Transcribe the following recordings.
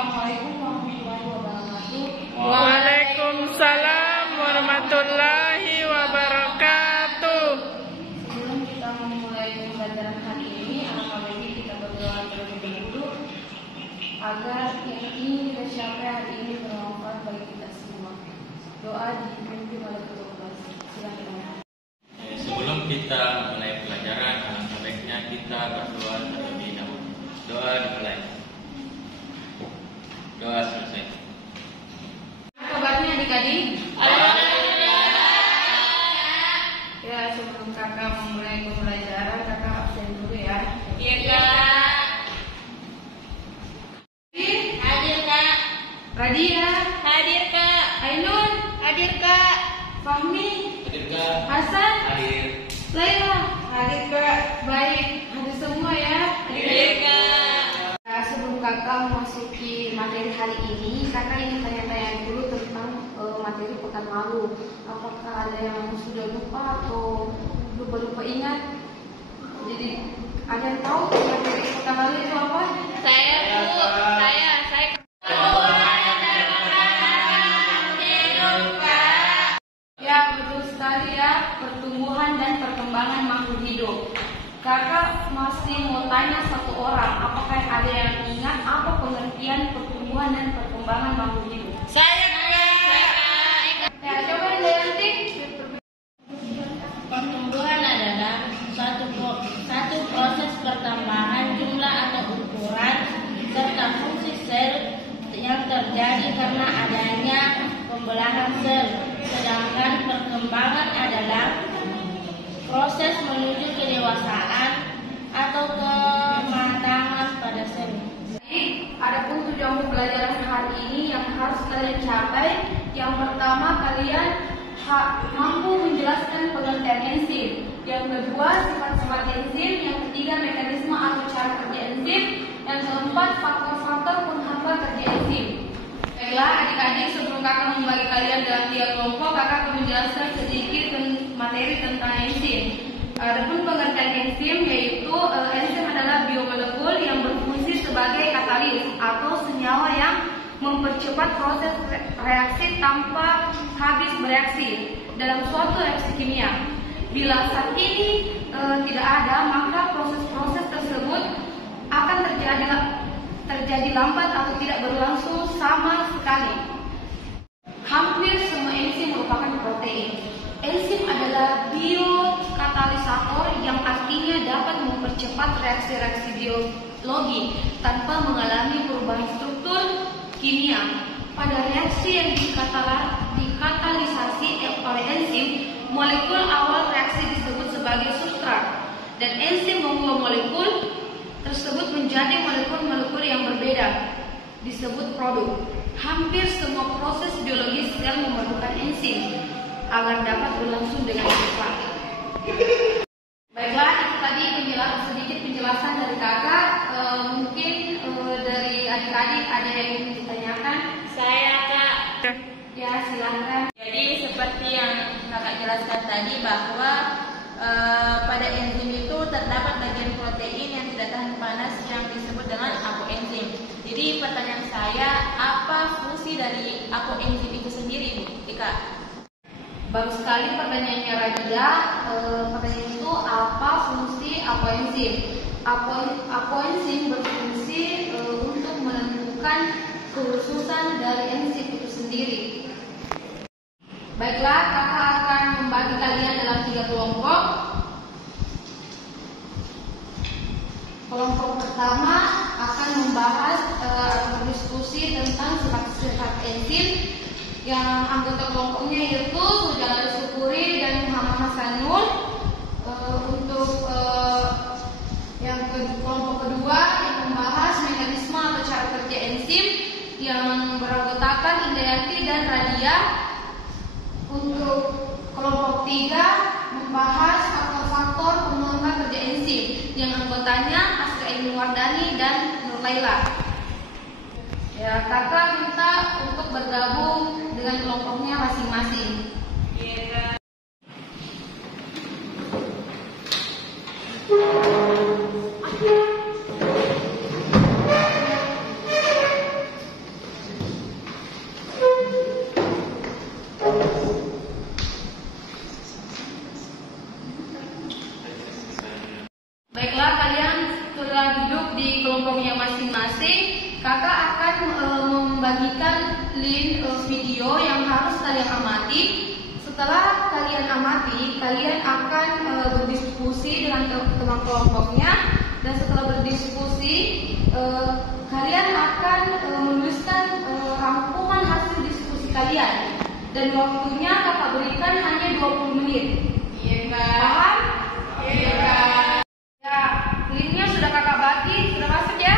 Assalamualaikum warahmatullahi wabarakatuh. Waalaikumsalam warahmatullahi wabarakatuh. Sebelum kita memulai pembelajaran hari ini, alangkah baiknya kita berdoa terlebih dahulu agar yang ingin kita capai hari ini bermanfaat bagi kita semua. Doa dipimpin oleh ketua kelas. Silakan. Sebelum kita mulai pelajaran, alangkah baiknya kita berdoa terlebih dahulu. Doa dimulai. Doa selesai. Kabarnya adik-adik? Ya, sebelum kakak memulai pembelajaran, kakak absen dulu ya. Iya kak. Hadir kak. Radia. Hadir kak. Ainun. Hadir kak. Fahmi. Hadir kak. Hasan. Hadir. Laila. Hadir kak. Baik, hadir semua ya. Hadir kak. Nah, sebelum kakak memasuki materi hari ini, kakak ingin tanya-tanya dulu tentang materi pekan lalu. Apakah ada yang sudah lupa atau lupa ingat? Jadi ada yang tahu materi pekan lalu itu apa? Saya Bu. Saya. Ya, betul sekali ya, pertumbuhan dan perkembangan makhluk hidup. Kakak masih mau tanya satu orang, apakah ada yang ingat apa pengertian pertumbuhan dan perkembangan makhluk hidup? Saya kak. Ya, coba yang dilantik. Pertumbuhan adalah satu proses pertambahan jumlah atau ukuran serta fungsi sel yang terjadi karena adanya pembelahan sel. Sedangkan perkembangan adalah proses menuju kedewasaan atau kematangan pada sel. Jadi, adapun tujuan pembelajaran hari ini yang harus kalian capai, yang pertama kalian mampu menjelaskan pengertian enzim, yang kedua sifat-sifat enzim, yang ketiga mekanisme atau cara kerja enzim, yang keempat faktor-faktor penghambat kerja enzim. Baiklah adik-adik, sebelum kakak membagi kalian dalam 3 kelompok, kakak akan menjelaskan sedikit materi tentang enzim. Adapun pengertian enzim yaitu enzim adalah biomolekul yang berfungsi sebagai katalis atau senyawa yang mempercepat proses reaksi tanpa habis bereaksi dalam suatu reaksi kimia. Bila saat ini tidak ada, maka proses-proses tersebut akan terjadi lambat atau tidak berlangsung sama sekali. Hampir semua enzim merupakan protein. Enzim adalah biokatalisator yang artinya dapat mempercepat reaksi-reaksi biologi tanpa mengalami perubahan struktur kimia. Pada reaksi yang dikatalisasi oleh enzim, molekul awal reaksi disebut sebagai substrat, dan enzim mengubah molekul tersebut menjadi molekul-molekul yang berbeda, disebut produk. Hampir semua proses biologis sel memerlukan enzim agar dapat berlangsung dengan cepat. Baiklah, itu tadi sedikit penjelasan dari kakak. Mungkin dari adik-adik ada yang ingin ditanyakan? Saya kak. Ya, silakan. Jadi seperti yang kakak jelaskan tadi bahwa pada enzim itu terdapat bagian protein yang tidak tahan panas yang disebut dengan apoenzim. Jadi pertanyaan saya, apa fungsi dari apoenzim itu sendiri, Bu? Kak? Bagus sekali pertanyaannya Radia. Pertanyaan itu apa fungsi apoenzim? Apoenzim berfungsi untuk menentukan kekhususan dari enzim itu sendiri. Baiklah, kakak akan membagi kalian dalam 3 kelompok. Kelompok pertama akan membahas atau berdiskusi tentang sifat-sifat enzim. Yang anggota kelompoknya yaitu Sujana Syukuri dan Muhammad Hasanul. Untuk kelompok kedua yang membahas mekanisme atau cara kerja enzim yang beranggotakan Indayati dan Radia. Untuk kelompok 3 membahas faktor-faktor penghambat kerja enzim yang anggotanya Asri Ainul Wardani dan Nur Laila. Ya, kakak minta untuk bergabung dengan kelompoknya masing-masing. kelompoknya masing-masing, kakak akan membagikan link video yang harus kalian amati. Setelah kalian amati, kalian akan berdiskusi dengan teman kelompoknya, dan setelah berdiskusi, kalian akan menuliskan rangkuman hasil diskusi kalian. Dan waktunya kakak berikan hanya 20 menit. Iya, Kak. Paham? Iya, Kak. Ya, linknya sudah kakak bagi, sudah masuk ya?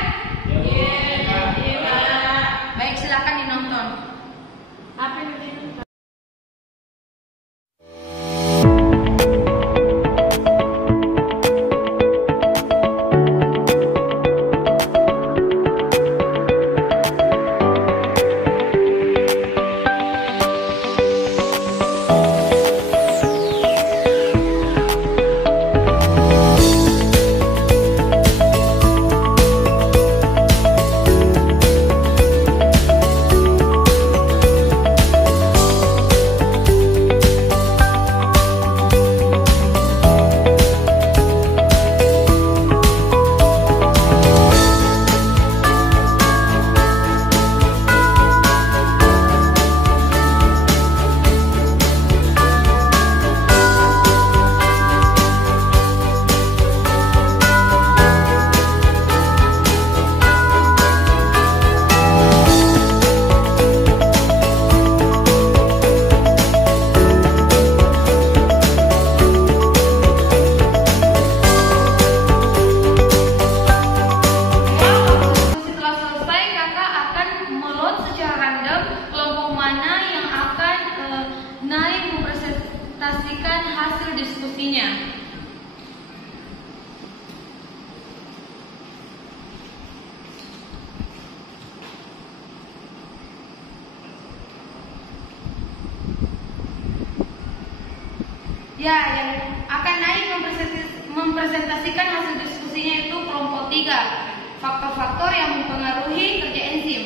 Iya, Kak. Baik, silakan dinonton. Apa yang ditonton? Hasil diskusinya. Ya, yang akan naik mempresentasikan hasil diskusinya itu kelompok 3. Faktor-faktor yang mempengaruhi kerja enzim.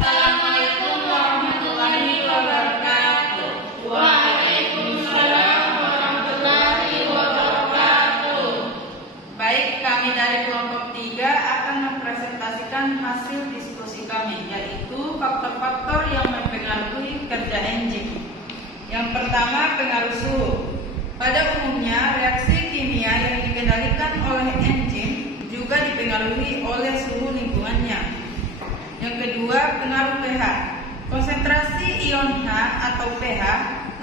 Assalamualaikum warahmatullahi wabarakatuh. Waalaikumsalam warahmatullahi wabarakatuh. Baik, kami dari kelompok 3 akan mempresentasikan hasil diskusi kami, yaitu faktor-faktor yang mempengaruhi kerja enzim. Yang pertama, pengaruh suhu. Pada umumnya, reaksi kimia yang dikendalikan oleh enzim juga dipengaruhi oleh suhu lingkungannya. Yang kedua, pengaruh pH. Konsentrasi ion H atau pH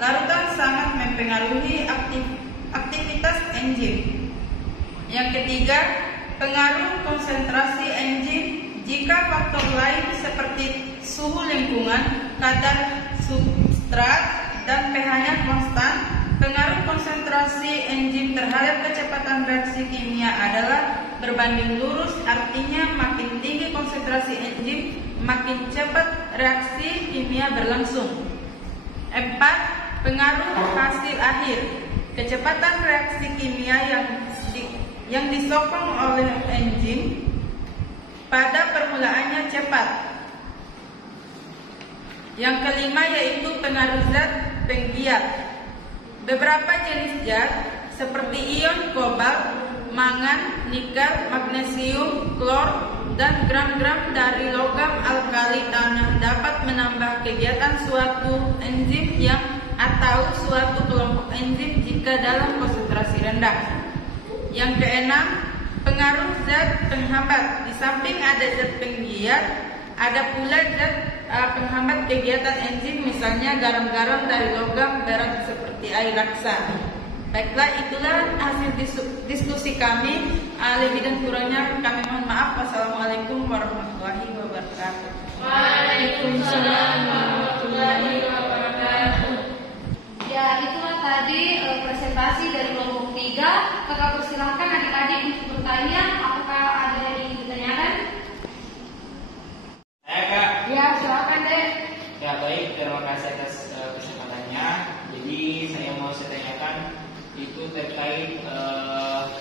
larutan sangat mempengaruhi aktivitas enzim. Yang ketiga, pengaruh konsentrasi enzim. Jika faktor lain seperti suhu lingkungan, kadar substrat, dan pH-nya konstan, pengaruh konsentrasi enzim terhadap kecepatan reaksi kimia adalah berbanding lurus, artinya makin tinggi konsentrasi enzim, makin cepat reaksi kimia berlangsung. 4. Pengaruh hasil akhir. Kecepatan reaksi kimia yang disokong oleh enzim pada permulaannya cepat. Yang kelima yaitu pengaruh zat penggiat. Beberapa jenis zat seperti ion kobalt, mangan, nikel, magnesium, klor, dan gram-gram dari logam alkali tanah dapat menambah kegiatan suatu enzim atau suatu kelompok enzim jika dalam konsentrasi rendah. Yang keenam, pengaruh zat penghambat. Di samping ada zat penggiat, ada pula zat penghambat kegiatan enzim, misalnya garam-garam dari logam berat seperti air raksa. Baiklah, itulah hasil diskusi kami. Lebih dan kurangnya kami mohon maaf. Wassalamualaikum warahmatullahi wabarakatuh. Waalaikumsalam warahmatullahi wabarakatuh. Ya, itulah tadi presentasi dari kelompok 3. Kakak persilahkan adik-adik untuk bertanya. Apakah ada yang ingin ditanyakan? Saya Kak. Ya, silakan deh. Ya baik, terima kasih atas kesempatannya. Jadi saya tanyakan itu terkait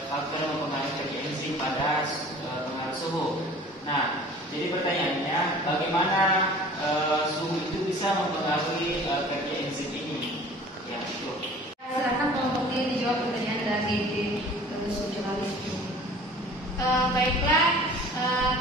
faktor yang mempengaruhi kerja enzim pada pengaruh suhu. Nah, jadi pertanyaannya, bagaimana suhu itu bisa mempengaruhi kerja enzim ini? Ya, itu. Silakan kelompok Baiklah,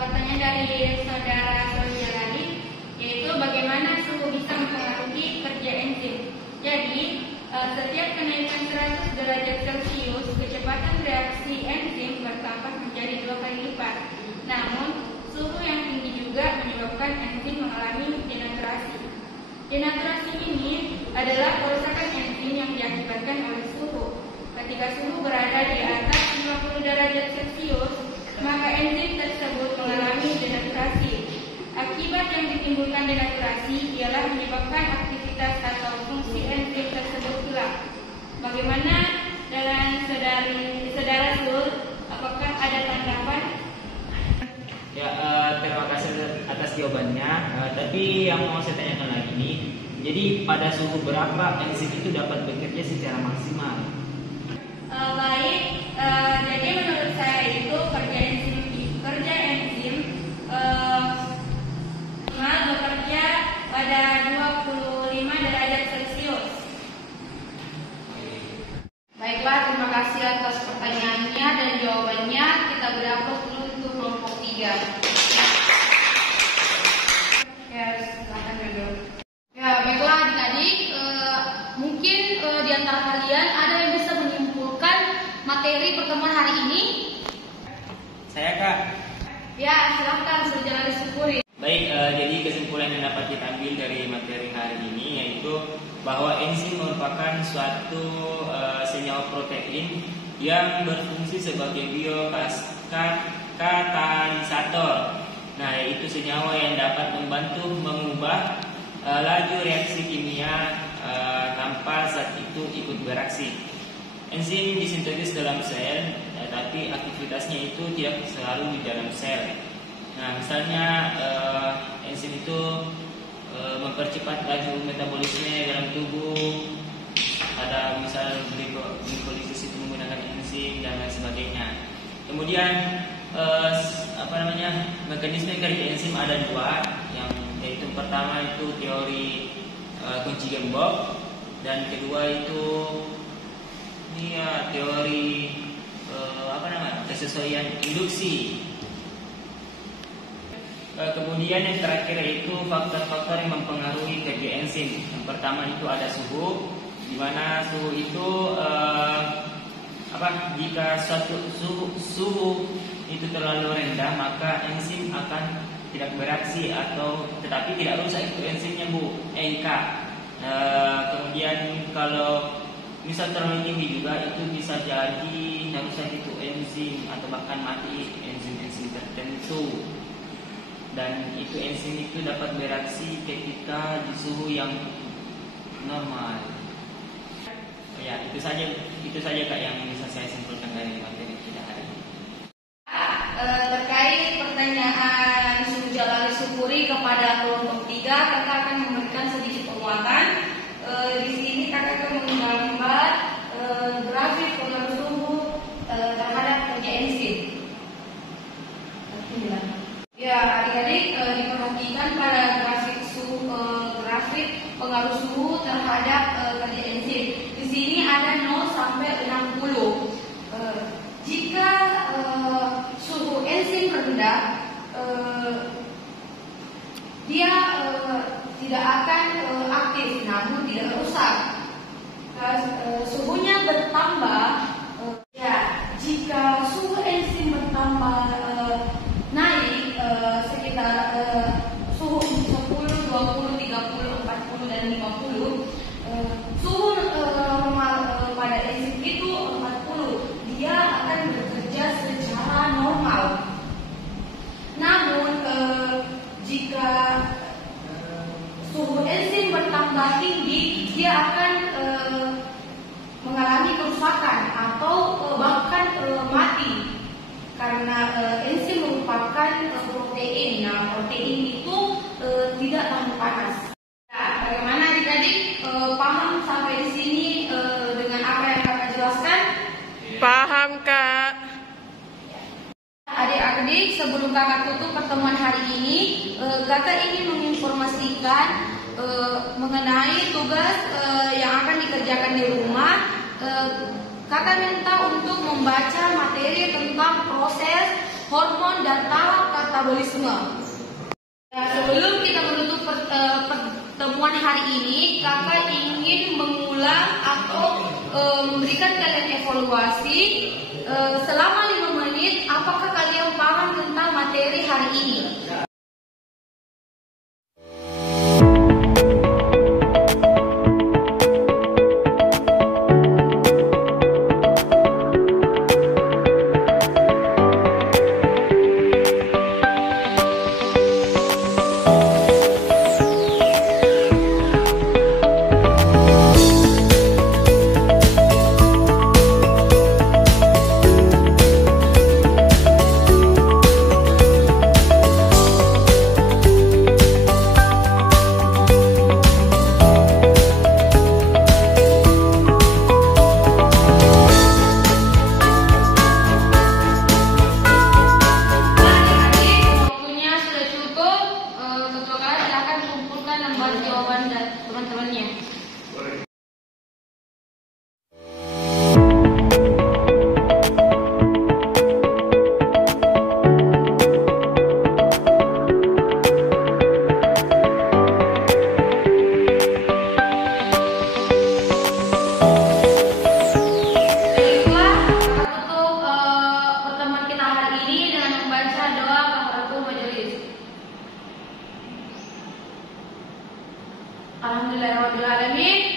pertanyaan dari saudara Jalani, yaitu bagaimana suhu bisa mempengaruhi kerja enzim. Jadi, setiap kenaikan 100 derajat Celcius, kecepatan reaksi enzim bertambah menjadi 2 kali lipat. Namun, suhu yang tinggi juga menyebabkan enzim mengalami denaturasi. Denaturasi ini adalah kerusakan enzim yang diakibatkan oleh suhu. Ketika suhu berada di atas 50 derajat Celcius, maka enzim tersebut mengalami denaturasi. Akibat yang ditimbulkan denaturasi ialah menyebabkan aktivitas atau fungsi enzim tersebut hilang. Bagaimana dengan saudara Sul? Apakah ada tanggapan? Ya, terima kasih atas jawabannya. Tapi yang mau saya tanyakan lagi nih, jadi pada suhu berapa enzim itu dapat bekerja secara maksimal? Baik, jadi menurut saya itu kerja enzim bekerja pada 25 derajat Celcius. Baiklah, terima kasih atas pertanyaannya dan jawabannya. Kita beri aplaus dulu untuk kelompok 3. Ya, silakan duduk. Ya, baiklah adik-adik, mungkin di antara kalian ada yang bisa menyimpulkan materi pertemuan hari ini? Saya, Kak. Ya, silakan Jalani Syukuri. Baik, jadi kesimpulan yang dapat kita ambil dari materi hari ini yaitu bahwa enzim merupakan suatu senyawa protein yang berfungsi sebagai biokatalisator. Nah, yaitu senyawa yang dapat membantu mengubah laju reaksi kimia tanpa zat itu ikut beraksi. Enzim disintetis dalam sel, tapi aktivitasnya itu tidak selalu di dalam sel. Nah, misalnya enzim itu mempercepat laju metabolisme dalam tubuh. Ada misal glikolisis itu menggunakan enzim dan lain sebagainya. Kemudian mekanisme kerja enzim ada 2, yaitu pertama itu teori kunci gembok dan kedua itu teori kesesuaian induksi. Kemudian yang terakhir yaitu faktor-faktor yang mempengaruhi kerja enzim. Yang pertama itu ada suhu, di mana suhu itu jika suatu suhu itu terlalu rendah maka enzim akan tidak beraksi tetapi tidak rusak itu enzimnya Kak. Kemudian kalau misal terlalu tinggi juga itu bisa jadi rusak itu enzim atau bahkan mati enzim-enzim tertentu. Dan itu enzim itu dapat bereaksi ketika di suhu yang normal. Ya, itu saja Kak yang bisa saya simpulkan dari materi kita hari ini. Terkait pertanyaan Jalani Syukuri kepada kelompok 3, kakak akan memberikan sedikit penguatan. Di sini kakak akan menggambar grafik pengaruh suhu terhadap kerja enzim. Ya, adik-adik diperhatikan pada grafik pengaruh suhu terhadap kerja enzim. Di sini ada 0 sampai 60. Jika suhu enzim rendah, dia tidak akan aktif, namun tidak rusak. Suhunya bertambah. Jika suhu enzim bertambah naik sekitar suhu 10, 20, 30, 40 dan 50, suhu normal pada enzim itu 40, dia akan bekerja secara normal. Namun jika suhu enzim bertambah tinggi, dia akan mengalami kerusakan atau bahkan mati. Karena enzim merupakan protein. Nah, protein itu tidak tahan panas. Nah, bagaimana adik-adik paham sampai di sini dengan apa yang kakak jelaskan? Paham, Kak. Adik-adik, sebelum kakak tutup pertemuan hari ini, kakak ingin menginformasikan mengenai tugas yang akan dikerjakan di rumah. Kakak minta untuk membaca materi tentang proses hormon dan tahap katabolisme. Nah, sebelum kita menutup pertemuan hari ini, kakak ingin mengulang atau memberikan kalian evaluasi selama 5 menit. Apakah kalian paham tentang materi hari ini? Jawaban dari teman-temannya. Pertemuan kita hari ini dengan membaca doa kafaratul majelis. Alhamdulillahirabbil alamin.